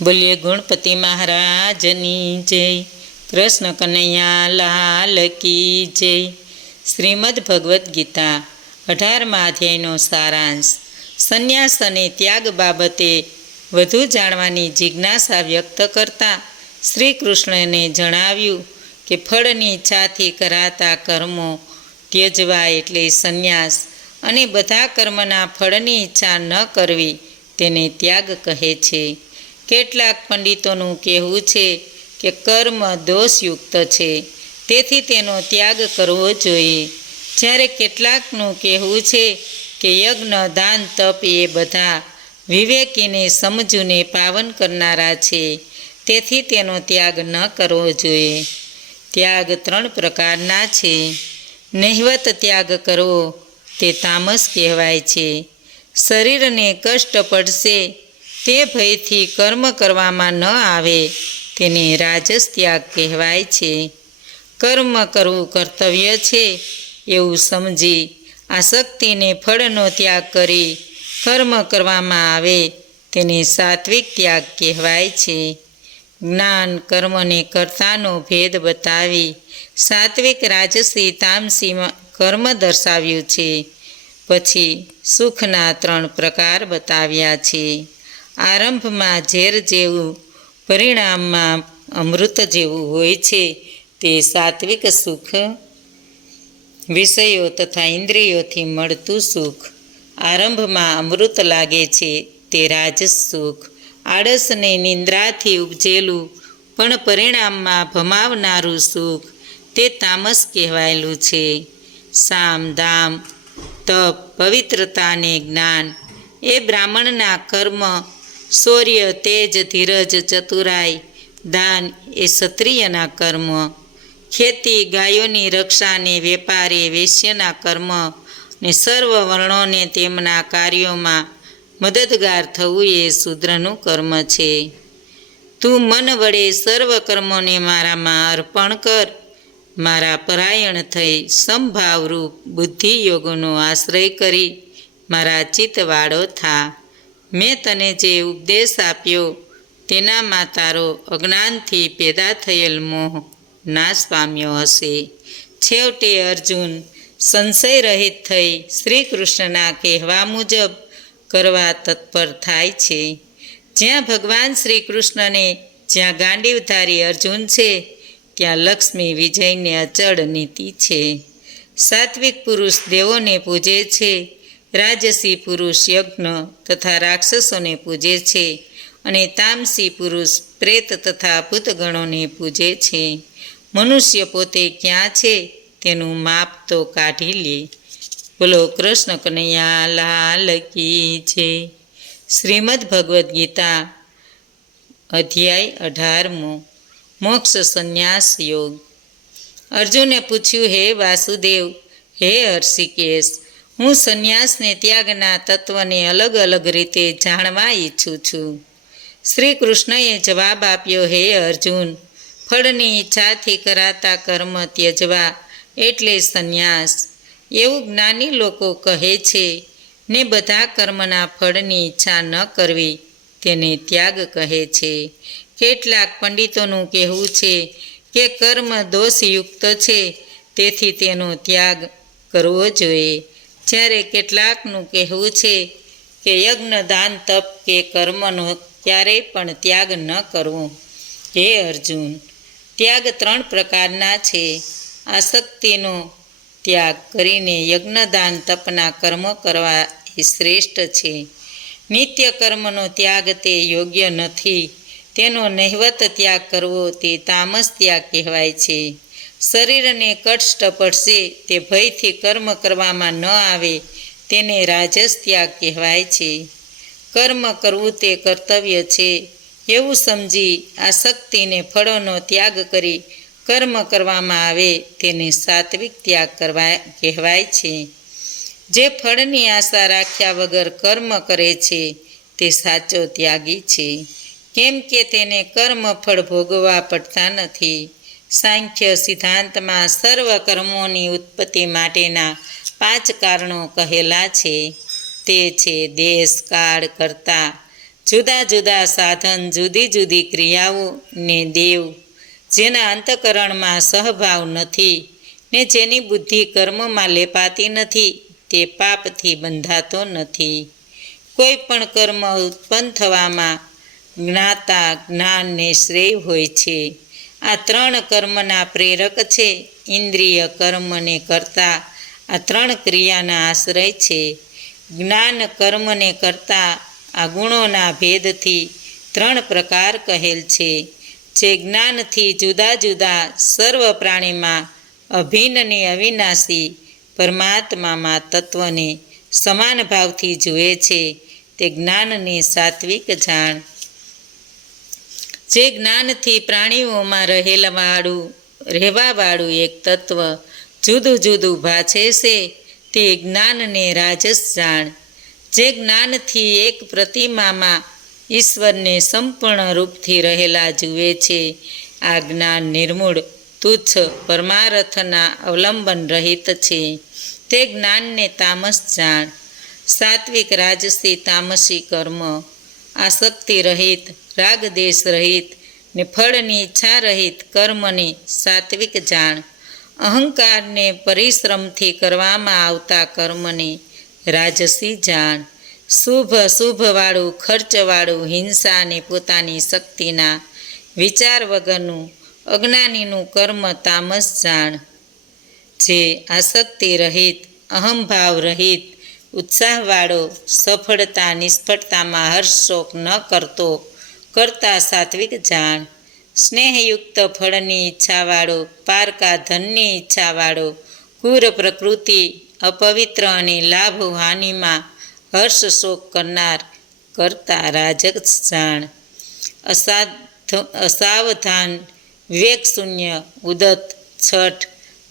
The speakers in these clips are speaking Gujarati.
બોલીએ ગણપતિ મહારાજની જય. કૃષ્ણ કનૈયા લાલ કી જય. શ્રીમદ ભગવદ્ ગીતા 18મા અધ્યાયનો સારાંશ. સંન્યાસ અને ત્યાગ બાબતે વધુ જાણવાની જિજ્ઞાસા વ્યક્ત કરતા શ્રી કૃષ્ણને જણાવ્યું કે ફળની ઈચ્છાથી કરાતા કર્મો ત્યજવા એટલે સંન્યાસ, અને બધા કર્મના ફળની ઈચ્છા ન કરવી તેને ત્યાગ કહે છે. કેટલાક પંડિતોનું કહેવું છે કે કર્મ દોષયુક્ત છે, તેથી તેનો ત્યાગ કરવો જોઈએ, જ્યારે કેટલાકનું કહેવું છે કે યજ્ઞ, દાન, તપ એ બધા વિવેકીને સમજૂને પાવન કરનારા છે, તેથી તેનો ત્યાગ ન કરવો જોઈએ. ત્યાગ 3 પ્રકારના છે. નહિવત ત્યાગ કરવો તે તામસ કહેવાય છે. શરીરને કષ્ટ પડશે તે ભયથી કર્મ કરવામાં ન આવે તેને રાજસ ત્યાગ કહેવાય છે. કર્મ કરવું કર્તવ્ય છે એવું સમજી આસક્તિને ફળનો ત્યાગ કરી કર્મ કરવામાં આવે તેને સાત્વિક ત્યાગ કહેવાય છે. જ્ઞાન કર્મને કર્તાનો ભેદ બતાવી સાત્વિક, રાજસી, તામસી કર્મ દર્શાવ્યું છે. પછી સુખના 3 પ્રકાર બતાવ્યા છે. આરંભમાં ઝેર જેવું, પરિણામમાં અમૃત જેવું હોય છે તે સાત્વિક સુખ. વિષયો તથા ઇન્દ્રિયોથી મળતું સુખ આરંભમાં અમૃત લાગે છે તે રાજસ સુખ. આળસને નિંદ્રાથી ઉપજેલું પણ પરિણામમાં ભમાવનારું સુખ તે તામસ કહેવાયેલું છે. સામ, દામ, તપ, પવિત્રતા અને જ્ઞાન એ બ્રાહ્મણના કર્મ. શૌર્ય, તેજ, ધીરજ, ચતુરાઈ, દાન એ ક્ષત્રિયના કર્મ. ખેતી, ગાયોની રક્ષા અને વેપાર એ વૈશ્યના કર્મ, ને સર્વ વર્ણોને તેમના કાર્યોમાં મદદગાર થવું એ શૂદ્રનું કર્મ છે. તું મન વડે સર્વ કર્મોને મારામાં અર્પણ કર. મારા પરાયણ થઈ સમભાવરૂપ બુદ્ધિ યોગનો આશ્રય કરી મારા ચિત્તવાળો થા. મેં તને જે ઉપદેશ આપ્યો તેનામાં તારો અજ્ઞાનથી પેદા થયેલ મોહ નાશ પામ્યો હશે. છેવટે અર્જુન સંશય રહિત થઈ શ્રી કૃષ્ણના કહેવા મુજબ કરવા તત્પર થાય છે. જ્યાં ભગવાન શ્રી કૃષ્ણને, જ્યાં ગાંડીવધારી અર્જુન છે, ત્યાં લક્ષ્મી વિજયને અચળ નીતિ છે. સાત્વિક પુરુષ દેવોને પૂજે છે, રાજસી પુરુષ યજ્ઞ તથા રાક્ષસોને પૂજે છે, અને તામસી પુરુષ પ્રેત તથા ભૂતગણોને પૂજે છે. મનુષ્ય પોતે ક્યાં છે તેનું માપ તો કાઢી લે. બોલો કૃષ્ણ કનૈયા લાલ કી છે. શ્રીમદ ભગવદ્ ગીતા અધ્યાય 18મો. મોક્ષ સંન્યાસ યોગ. અર્જુને પૂછ્યું, હે વાસુદેવ, હે હર્ષિકેશ, હું સંન્યાસને ત્યાગના તત્વને અલગ અલગ રીતે જાણવા ઈચ્છું છું. શ્રી કૃષ્ણએ જવાબ આપ્યો, હે અર્જુન, ફળની ઈચ્છાથી કરાતા કર્મ ત્યજવા એટલે સંન્યાસ એવું જ્ઞાની લોકો કહે છે, ને બધા કર્મના ફળની ઈચ્છા ન કરવી તેને ત્યાગ કહે છે. કેટલાક પંડિતોનું કહેવું છે કે કર્મ દોષયુક્ત છે, તેથી તેનો ત્યાગ કરવો જોઈએ, જ્યારે કેટલાકનું કહેવું છે કે યજ્ઞ, દાન, તપ કે કર્મનો ક્યારેય પણ ત્યાગ ન કરવો. હે અર્જુન, ત્યાગ 3 પ્રકારના છે. આસક્તિનો ત્યાગ કરીને યજ્ઞ, દાન, તપના કર્મો કરવા એ શ્રેષ્ઠ છે. નિત્ય કર્મનો ત્યાગ તે યોગ્ય નથી, તેનો નહિવત ત્યાગ કરવો તે તામસ ત્યાગ કહેવાય છે. શરીરને કષ્ટ પડશે તે ભયથી કર્મ કરવામાં ન આવે તેને રાજસ ત્યાગ કહેવાય છે. કર્મ કરવું તે કર્તવ્ય છે એવું સમજી આસક્તિને ફળોનો ત્યાગ કરી કર્મ કરવામાં આવે તેને સાત્વિક ત્યાગ કહેવાય છે. જે ફળની આશા રાખ્યા વગર કર્મ કરે છે તે સાચો ત્યાગી છે, કેમ કે તેને કર્મ ફળ ભોગવવા પડતા નથી. સાંખ્ય સિદ્ધાંતમાં સર્વ કર્મોની ઉત્પત્તિ માટેના 5 કારણો કહેલા છે. તે છે દેશ, કાળ, કર્તા, જુદા જુદા સાધન, જુદી જુદી ક્રિયાઓ ને દેવ, જેના અંતઃકરણમાં સહભાવ નથી ને જેની બુદ્ધિ કર્મમાં લેપાતી નથી, તે પાપથી બંધાતો નથી. કોઈ પણ કર્મ ઉત્પન્ન થવામાં જ્ઞાતા જ્ઞાનને શ્રેય હોય છે. આ ત્રણ કર્મના પ્રેરક છે. ઇન્દ્રિય, કર્મને કરતા આ ત્રણ ક્રિયાના આશ્રય છે. જ્ઞાન કર્મને કરતા આ ગુણોના ભેદથી ત્રણ પ્રકાર કહેલ છે. જે જ્ઞાનથી જુદા જુદા સર્વ પ્રાણીમાં અભિન્ન ને અવિનાશી પરમાત્મામાં તત્વને સમાન ભાવથી જુએ છે, તે જ્ઞાનને સાત્વિક જાણ. જે જ્ઞાનથી પ્રાણીઓમાં રહેવાવાળું એક તત્વ જુદું જુદું ભાછે છે, તે જ્ઞાનને રાજસ જાણ. જે જ્ઞાનથી એક પ્રતિમામાં ઈશ્વરને સંપૂર્ણ રૂપથી રહેલા જુએ છે, આ જ્ઞાન નિર્મૂળ, તુચ્છ, પરમાર્થના અવલંબન રહિત છે, તે જ્ઞાનને તામસ જાણ. સાત્વિક, રાજસી, તામસી કર્મ આસક્તિ રહિત, રાગદેશ રહિત ને ફળની ઈચ્છા રહિત કર્મને સાત્વિક જાણ. અહંકારને પરિશ્રમથી કરવામાં આવતા કર્મને રાજસી જાણ. શુભ અશુભવાળું, ખર્ચવાળું, હિંસા અને પોતાની શક્તિના વિચાર વગરનું અજ્ઞાનીનું કર્મ તામસ જાણ. જે આસક્તિ રહિત, અહંભાવ રહિત, ઉત્સાહવાળો, સફળતા નિષ્ફળતામાં હર્ષશોક ન કરતા સાત્વિક જાણ. સ્નેહયુક્ત ફળની ઈચ્છાવાળો, પારકા ધનની ઈચ્છાવાળો, ક્રૂર પ્રકૃતિ, અપવિત્ર અને લાભ હાનિમાં હર્ષશોક કરતા રાજસ જાણ. અસાવધાન, વિવેકશૂન્ય, ઉદ્ધત, છઠ,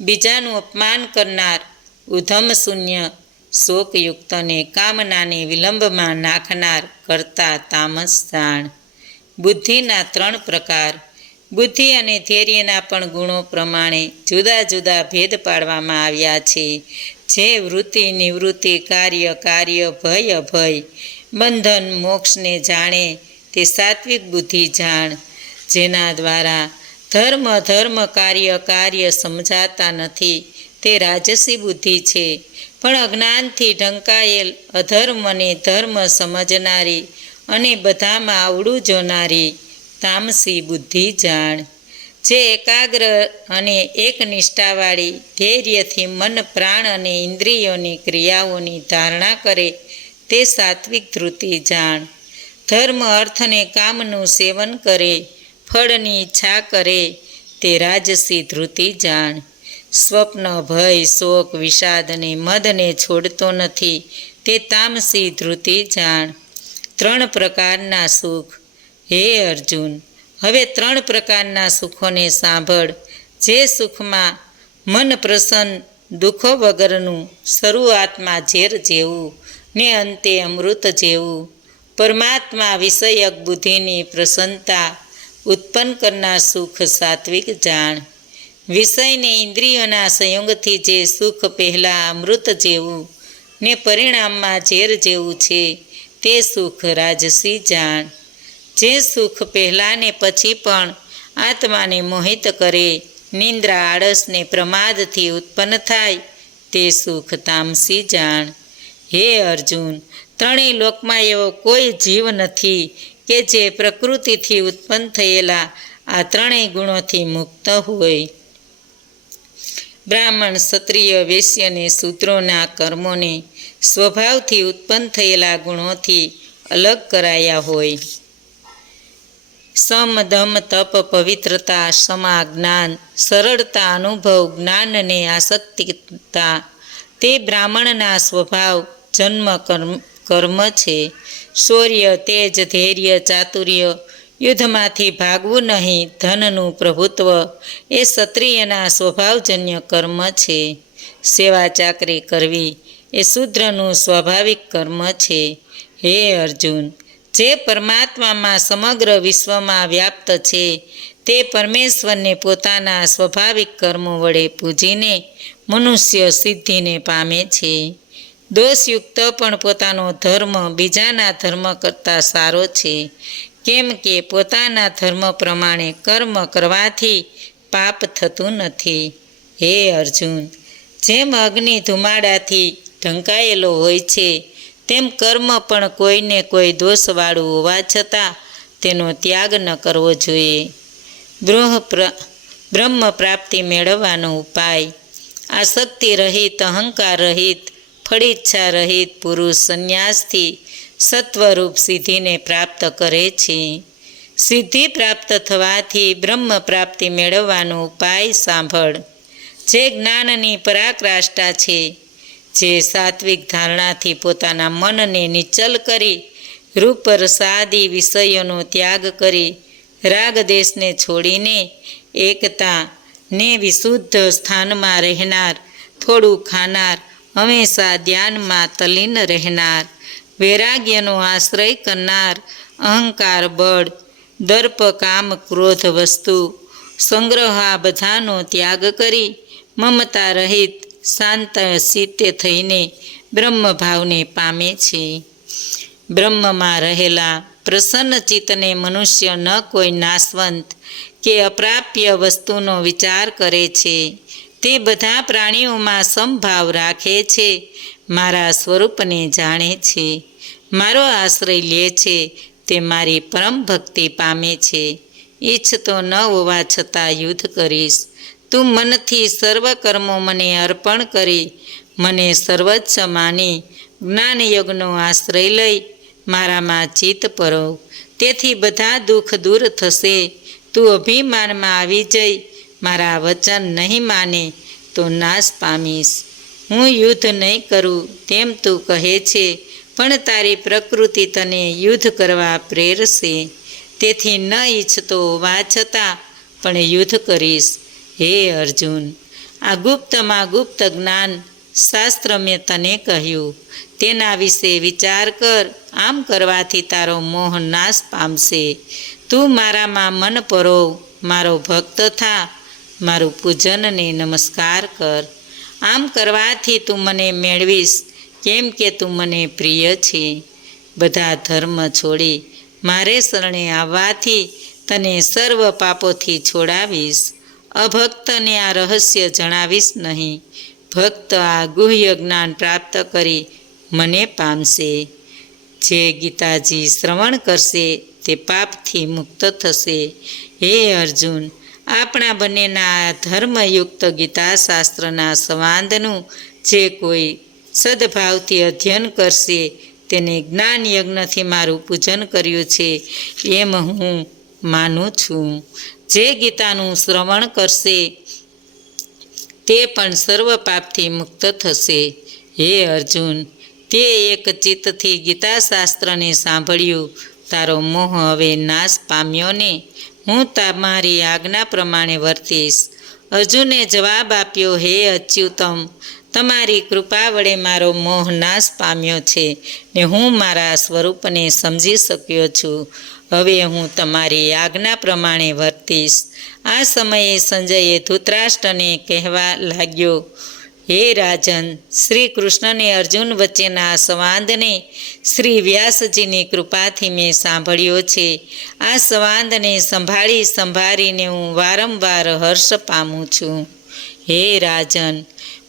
બીજાનું અપમાન કરનાર, ઉધમશૂન્ય, શોકયુક્ત અને કામનાને વિલંબમાં નાખનાર કરતા તામસ જાણ. બુદ્ધિના ત્રણ પ્રકાર. બુદ્ધિ અને ધૈર્યના પણ ગુણો પ્રમાણે જુદા જુદા ભેદ પાડવામાં આવ્યા છે. જે વૃત્તિ, નિવૃત્તિ, કાર્ય, ભય, અભય, બંધન, મોક્ષને જાણે, તે સાત્વિક બુદ્ધિ જાણ. જેના દ્વારા ધર્મ, કાર્ય સમજાતા નથી, તે રાજસી બુદ્ધિ છે. પણ અજ્ઞાનથી ઢંકાયેલ અધર્મને ધર્મ સમજનારી અને બધામાં અવળું જોનારી તામસી બુદ્ધિ જાણ. જે એકાગ્ર અને એકનિષ્ઠાવાળી ધૈર્યથી મન, પ્રાણ અને ઇન્દ્રિયોની ક્રિયાઓની ધારણા કરે, તે સાત્વિક ધૃતિ જાણ. ધર્મ, અર્થ અને કામનું સેવન કરે, ફળની ઈચ્છા કરે, તે રાજસી ધૃતિ જાણ. સ્વપ્ન, ભય, શોક, વિષાદ અને મદને છોડતો નથી, તે તામસી ધૃતિ જાણ. ત્રણ પ્રકારના સુખ. હે અર્જુન, હવે ત્રણ પ્રકારના સુખોને સાંભળ. જે સુખમાં મન પ્રસન્ન, દુઃખો વગરનું, શરૂઆતમાં ઝેર જેવું ને અંતે અમૃત જેવું, પરમાત્મા વિષયક બુદ્ધિની પ્રસન્નતા ઉત્પન્ન કરનાર સુખ સાત્વિક જાણ. વિષયને ઇન્દ્રિયોના સંયોગથી જે સુખ પહેલાં અમૃત જેવું ને પરિણામમાં ઝેર જેવું છે, તે સુખ રાજસી જાણ. જે સુખ પહેલાં ને પછી પણ આત્માને મોહિત કરે, નિંદ્રા, આળસ ને પ્રમાદથી ઉત્પન્ન થાય, તે સુખ તામસી જાણ. હે અર્જુન, ત્રણેય લોકમાં એવો કોઈ જીવ નથી કે જે પ્રકૃતિથી ઉત્પન્ન થયેલા આ ત્રણેય ગુણોથી મુક્ત હોય. બ્રાહ્મણ, ક્ષત્રિય, વૈશ્ય અને શૂદ્રોના કર્મોને સ્વભાવથી ઉત્પન્ન થયેલા ગુણોથી અલગ કરાયા હોય. સમ, દમ, તપ, પવિત્રતા, ક્ષમા, જ્ઞાન, સરળતા, અનુભવ, જ્ઞાન અને આસક્તિતા, તે બ્રાહ્મણના સ્વભાવ, જન્મ, કર્મ છે. શૌર્ય, તેજ, ધૈર્ય, ચાતુર્ય, યુદ્ધમાંથી ભાગવું નહીં, ધનનું પ્રભુત્વ, એ ક્ષત્રિયના સ્વભાવજન્ય કર્મ છે. સેવા ચાકરી કરવી એ શૂદ્રનું સ્વાભાવિક કર્મ છે. હે અર્જુન, જે પરમાત્મામાં સમગ્ર વિશ્વમાં વ્યાપ્ત છે, તે પરમેશ્વરને પોતાના સ્વાભાવિક કર્મો વડે પૂજીને મનુષ્ય સિદ્ધિને પામે છે. દોષયુક્ત પણ પોતાનો ધર્મ બીજાના ધર્મ કરતાં સારો છે, કેમ કે પોતાના ધર્મ પ્રમાણે કર્મ કરવાથી પાપ થતું નથી. હે અર્જુન, જેમ અગ્નિ ધુમાડાથી ઢંકાયેલો હોય છે, તેમ કર્મ પણ કોઈને કોઈ દોષવાળું હોવા છતાં તેનો ત્યાગ ન કરવો જોઈએ. બ્રહ્મ પ્રાપ્તિ મેળવવાનો ઉપાય. આસક્તિ રહિત, અહંકાર રહિત, ફળિચ્છા રહિત પુરુષ સંન્યાસથી સત્વરૂપ સિદ્ધિને પ્રાપ્ત કરે છે. સિદ્ધિ પ્રાપ્ત થવાથી બ્રહ્મ પ્રાપ્તિ મેળવવાનો ઉપાય સાંભળ. જે જ્ઞાનની પરાકાષ્ઠા છે, જે સાત્વિક ધારણાથી પોતાના મનને નિશ્ચલ કરી, રૂપ રસાદી વિષયોનો ત્યાગ કરી, રાગ દેશને છોડીને એકતા ને વિશુદ્ધ સ્થાનમાં રહેનાર, થોડું ખાનાર, હંમેશા ધ્યાનમાં તલ્લીન રહેનાર, વૈરાગ્યનો આશ્રય કરનાર, અહંકાર, બળ, દર્પ, કામ, ક્રોધ વસ્તુ સંગ્રહ આ બધાનો ત્યાગ કરી મમતા રહિત શાંત ચિત્તે થઈને બ્રહ્મભાવને પામે છે. બ્રહ્મમાં રહેલા પ્રસન્ન ચિત્તને મનુષ્ય ન કોઈ નાશવંત કે અપ્રાપ્ય વસ્તુનો વિચાર કરે છે. તે બધા પ્રાણીઓમાં સમભાવ રાખે છે, મારા સ્વરૂપને જાણે છે, મારો આશ્રય લે છે, તે મારી પરમ ભક્તિ પામે છે. ઈચ્છતો ન હોવા છતાં યુદ્ધ કરીશ. તું મનથી સર્વ કર્મો મને અર્પણ કરી, મને સર્વોચ્ચ માની જ્ઞાનયોગનો આશ્રય લઈ મારામાં ચિત્ત પરોવ. તેથી બધા દુઃખ દૂર થશે. તું અભિમાનમાં આવી જઈ મારા વચન નહીં માને તો નાશ પામીશ. હું યુદ્ધ નહીં કરું તેમ તું કહે છે, પણ તારી પ્રકૃતિ તને યુદ્ધ કરવા પ્રેરશે. તેથી ન ઈચ્છતો હોવા છતાં પણ યુદ્ધ કરીશ. હે અર્જુન, આ ગુપ્તમાં ગુપ્ત જ્ઞાન શાસ્ત્ર મેં તને કહ્યું, તેના વિશે વિચાર કર. આમ કરવાથી તારો મોહ નાશ પામશે. તું મારામાં મન પરોવ, મારો ભક્ત થા, મારું પૂજન ને નમસ્કાર કર. આમ કરવાથી તું મને મેળવીશ, કેમ કે તું મને પ્રિય છે. બધા ધર્મ છોડી મારે શરણે આવવાથી તને સર્વ પાપોથી છોડાવીશ. અભક્તને આ રહસ્ય જણાવીશ નહીં. ભક્ત આ ગુહ્ય જ્ઞાન પ્રાપ્ત કરી મને પામશે. જે ગીતાજી શ્રવણ કરશે તે પાપથી મુક્ત થશે. હે અર્જુન, આપણા બંનેના ધર્મયુક્ત ગીતા શાસ્ત્રના સંવાદનું જે કોઈ સદભાવથી અધ્યયન કરશે, તેને જ્ઞાન યજ્ઞથી મારું પૂજન કર્યું છે એમ હું માનું છું. જે ગીતાનું શ્રવણ કરશે તે પણ સર્વ પાપથી મુક્ત થશે. હે અર્જુન, તે એક ચિત્તથી ગીતાશાસ્ત્રને સાંભળ્યું. તારો મોહ હવે નાશ પામ્યો ને? હું તમારી આજ્ઞા પ્રમાણે વર્તીશ. અર્જુને જવાબ આપ્યો, હે અચ્યુતમ, તમારી કૃપા વડે મારો મોહ નાશ પામ્યો છે ને હું મારા સ્વરૂપને સમજી શક્યો છું. હવે હું તમારી આજ્ઞા પ્રમાણે વર્તીશ. આ સમયે સંજયે ધૃતરાષ્ટ્રને કહેવા લાગ્યો, હે રાજન, શ્રી કૃષ્ણ અને અર્જુન વચ્ચેના સંવાદને શ્રી વ્યાસજીની કૃપાથી મેં સાંભળ્યો છે. આ સંવાદને સંભાળીને હું વારંવાર હર્ષ પામું છું. હે રાજન,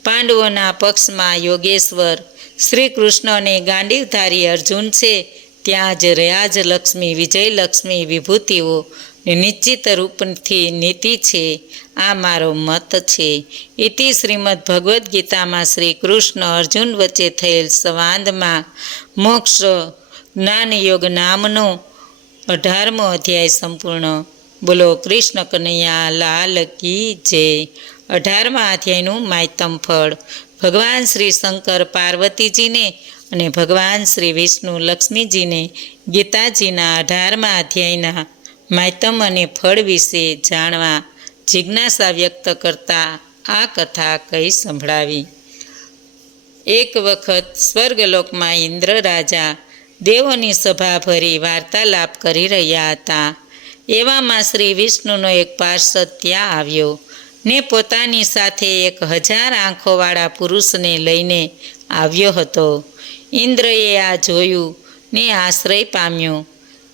પાંડવોના પક્ષમાં યોગેશ્વર શ્રી કૃષ્ણ અને ગાંડીવધારી અર્જુન છે, ત્યાં જ રાજલક્ષ્મી, વિજયલક્ષ્મી વિભૂતિઓ નિશ્ચિત રૂપથી નીતિ છે. આ મારો મત છે. ઇતિ શ્રીમદ ભગવદ્ ગીતામાં શ્રી કૃષ્ણ અર્જુન વચ્ચે થયેલ સંવાદમાં મોક્ષ જ્ઞાનયોગ નામનો 18મો અધ્યાય સંપૂર્ણ. બોલો કૃષ્ણ કનૈયા લાલ કી જય. 18મા અધ્યાયનું માયતમ ફળ. ભગવાન શ્રી શંકર પાર્વતીજીને અને ભગવાન શ્રી વિષ્ણુ લક્ષ્મીજીને ગીતાજીના 18મા અધ્યાયના માયતમ અને ફળ વિશે જાણવા જિજ્ઞાસા વ્યક્ત કરતા આ કથા કહી સંભળાવી. એક વખત સ્વર્ગલોકમાં ઇન્દ્ર રાજા દેવોની સભા ભરી વાર્તાલાપ કરી રહ્યા હતા. એવામાં શ્રી વિષ્ણુનો એક પાર્ષદ ત્યાં આવ્યો ને પોતાની સાથે 1000 આંખોવાળા પુરુષને લઈને આવ્યો હતો. ઇન્દ્રએ આ જોયું ને આશ્રય પામ્યો.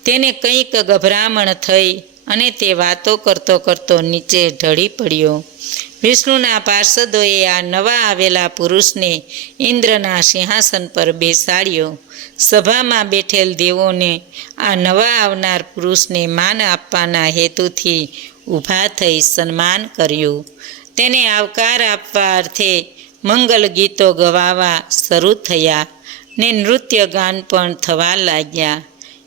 તેને કંઈક ગભરામણ થઈ અને તે વાતો કરતો કરતો નીચે ઢળી પડ્યો. વિષ્ણુના પાર્ષદોએ આ નવા આવેલા પુરુષને ઇન્દ્રના સિંહાસન પર બેસાડ્યો. સભામાં બેઠેલ દેવોને આ નવા આવનાર પુરુષને માન આપવાના હેતુથી ઊભા થઈ સન્માન કર્યું. તેને આવકાર આપવા અર્થે મંગલ ગીતો ગવાવા શરૂ થયા ને નૃત્ય ગાન પણ થવા લાગ્યા.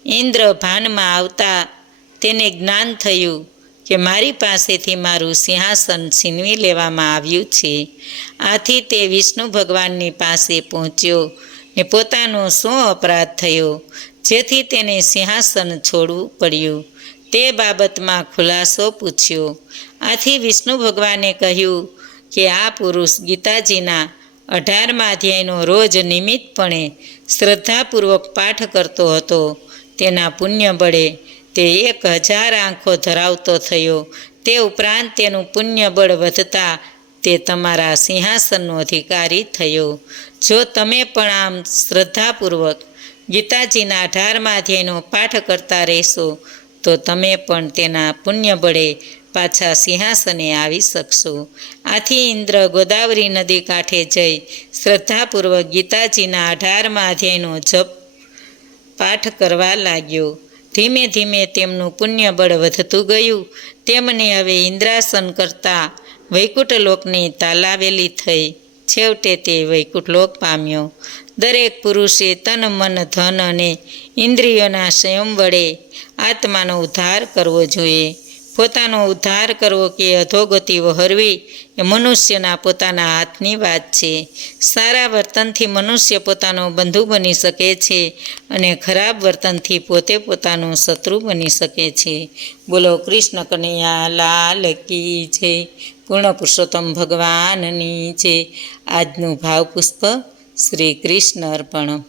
ઇન્દ્ર ભાનમાં આવતા તેને જ્ઞાન થયું કે મારી પાસેથી મારું સિંહાસન છીનવી લેવામાં આવ્યું છે. આથી તે વિષ્ણુ ભગવાનની પાસે પહોંચ્યો ને પોતાનો શું અપરાધ થયો જેથી તેને સિંહાસન છોડવું પડ્યું તે બાબતમાં ખુલાસો પૂછ્યો. આથી વિષ્ણુ ભગવાને કહ્યું કે આ પુરુષ ગીતાજીના 18મા અધ્યાયનો રોજ નિયમિતપણે શ્રદ્ધાપૂર્વક પાઠ કરતો હતો. તેના પુણ્ય બળે તે 1000 આંખો ધરાવતો થયો. તે ઉપરાંત તેનું પુણ્ય બળ વધતા તે તમારા સિંહાસનનો અધિકારી થયો. જો તમે પણ આમ શ્રદ્ધાપૂર્વક ગીતાજીના 18મા અધ્યાયનો પાઠ કરતા રહેશો તો તમે પણ તેના પુણ્ય બળે પાછા સિંહાસને આવી શકશો. આથી ઇન્દ્ર ગોદાવરી નદી કાંઠે જઈ શ્રદ્ધાપૂર્વક ગીતાજીના 18મા અધ્યાયનો જપ પાઠ કરવા લાગ્યો. ધીમે ધીમે તેમનું પુણ્ય બળ વધતું ગયું. તેમને હવે ઇન્દ્રાસન કરતાં વૈકુંઠ લોકની તાલાવેલી થઈ. છેવટે તે વૈકુંઠ લોક પામ્યો. દરેક પુરુષે તન મન ધન અને ઇન્દ્રિયોના સંયમ વડે આત્માનો ઉદ્ધાર કરવો જોઈએ. પોતાનો ઉદ્ધાર કરવો કે અધોગતિ વહરવી એ મનુષ્યના પોતાના હાથની વાત છે. સારા વર્તનથી મનુષ્ય પોતાનો બંધુ બની શકે છે અને ખરાબ વર્તનથી પોતે પોતાનો શત્રુ બની શકે છે. બોલો કૃષ્ણ કનૈયા લાલ કી જય. પૂર્ણ પુરુષોત્તમ ભગવાનની જય. આજનું ભાવપુષ્પ શ્રી કૃષ્ણ અર્પણ.